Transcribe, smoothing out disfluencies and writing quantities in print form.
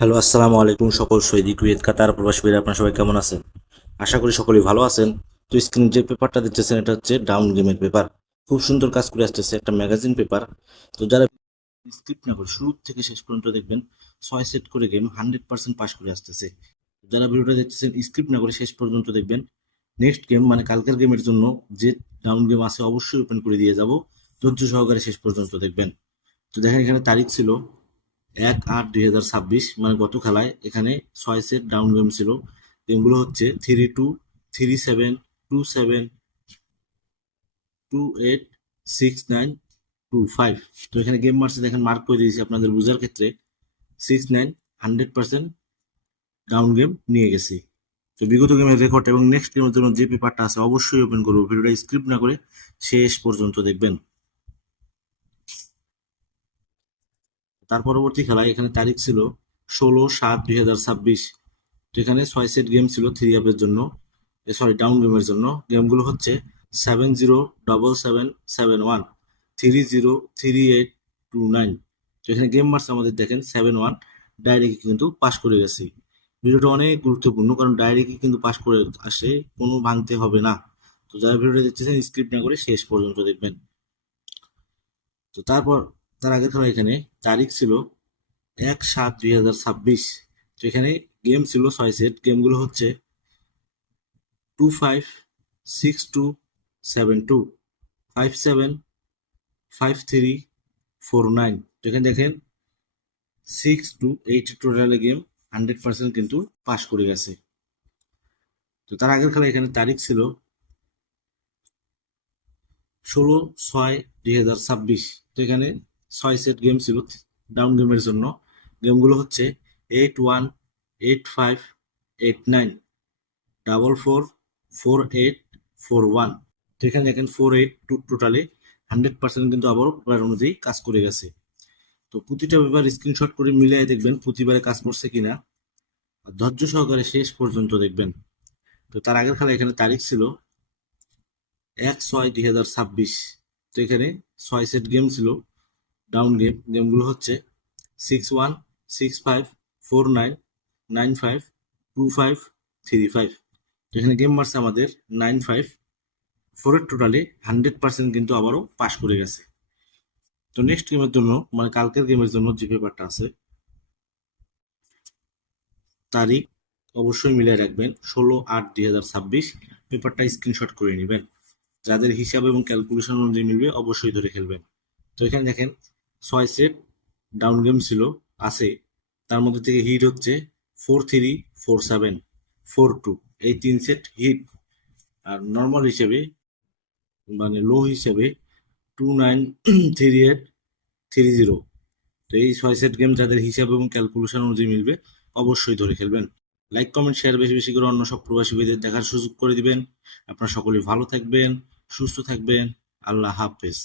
Hello, আসসালামু আলাইকুম সকল সৌদি, কুয়েত, কাতার প্রবাসী ভাইরা, আপনারা সবাই কেমন আছেন? আশা করি সকলেই ভালো আছেন। তো স্ক্রিনে যে পেপারটা দেখতেছেন এটা হচ্ছে ডাউন গেমের পেপার। খুব সুন্দর কাজ করে আসতেছে, একটা ম্যাগাজিন পেপার। তো যারা স্ক্রিপ্ট না করে শুরু থেকে শেষ পর্যন্ত দেখবেন 6 সেট করে গেম 100% পাস করে আসতেছে। যারা ভিডিওটা দেখতেছেন স্ক্রিপ্ট না করে শেষ পর্যন্ত দেখবেন, নেক্সট গেম মানে কালকের গেমের জন্য যে ডাউন গেম আছে অবশ্যই ওপেন করে দিয়ে যাব। ধৈর্য সহকারে শেষ পর্যন্ত দেখবেন। তো দেখেন এখানে তারিখ ছিল 1/8/2026, মানে গত খেলায় এখানে 6 সেট ডাউন গেম ছিল। গেমগুলো হচ্ছে 3-2, 3-7, 2-7, 2-8, 6-9, 2-5। তো এখানে গেম মারছে দেখেন, মার্ক করে দিয়েছি আপনাদের বোঝার ক্ষেত্রে। 6-9 100% ডাউন গেম নিয়ে গেছি। তো বিগত গেমের রেকর্ড এবং নেক্সট গেমের জন্য যে পেপারটা আছে অবশ্যই ওপেন করবো। ভিডিওটা স্ক্রিপ্ট না করে শেষ পর্যন্ত দেখবেন। তার পরবর্তী খেলায় এখানে তারিখ ছিল 16/7/2026। তো এখানে 6 সেট গেম ছিল থ্রি আপের জন্য, সরি ডাউন গেমের জন্য। গেমগুলো হচ্ছে 707771, 303829। তো এখানে গেম মারছে আমাদের দেখেন 71, ডাইরেক্ট কিন্তু পাস করে গেছি। ভিডিওটা অনেক গুরুত্বপূর্ণ, কারণ ডাইরেক্ট কিন্তু পাস করে আসে, কোনো ভাঙতে হবে না। তো যারা ভিডিওটা দেখতেছেন স্ক্রিপ্ট না করে শেষ পর্যন্ত দেখবেন। তো তার আগের খেলা এখানে তারিখ ছিল 1/7/2026। তো এখানে গেম ছিল 6 সেট। গেমগুলো হচ্ছে 256272, 575349। তো এখানে দেখেন 6 to 8 টোটালে গেম 100% কিন্তু পাস করে গেছে। তো তার আগের খেলা এখানে তারিখ ছিল 16/6/2026। তো এখানে 6 সেট গেম ছিল ডাউন গেমের জন্য। গেমগুলো হচ্ছে 818589, 444841। তো এখানে দেখেন 48 টোটালে 100% কিন্তু আবার প্ল্যান অনুযায়ী কাজ করে গেছে। তো প্রতিটা পেপার স্ক্রিনশট করে মিলিয়ে দেখবেন প্রতিবারে কাজ করছে কিনা, আর ধৈর্য সহকারে শেষ পর্যন্ত দেখবেন। তো তার আগের খেলা এখানে তারিখ ছিল 1/6/2026। তো এখানে 6 সেট গেম ছিল ডাউন গেম। গেমগুলো হচ্ছে 616549952535। তো এখানে গেম মারছে আমাদের 95, 4 টোটালে 100% কিন্তু আবারও পাস করে গেছে। তো নেক্সট গেমের জন্য মানে কালকের গেমের জন্য যে পেপারটা আছে তারিখ অবশ্যই মিলিয়ে রাখবেন 16/8/2026। পেপারটা স্ক্রিনশট করে নেবেন। যাদের হিসাব এবং ক্যালকুলেশন অনুযায়ী মিলবে অবশ্যই ধরে খেলবেন। তো এখানে দেখেন 6 সেট ডাউন গেম ছিল আছে। তার মধ্যে থেকে হিট হচ্ছে 434742, এই 3 সেট হিট। আর নর্মাল হিসেবে মানে লো হিসেবে 293830। তো এই 6 সেট গেম যাদের হিসাব এবং ক্যালকুলেশন অনুযায়ী মিলবে অবশ্যই ধরে খেলবেন। লাইক কমেন্ট শেয়ার বেশি বেশি করে অন্য সব প্রবাসী ভাইদের দেখার সুযোগ করে দিবেন। আপনারা সকলেই ভালো থাকবেন, সুস্থ থাকবেন। আল্লাহ হাফেজ।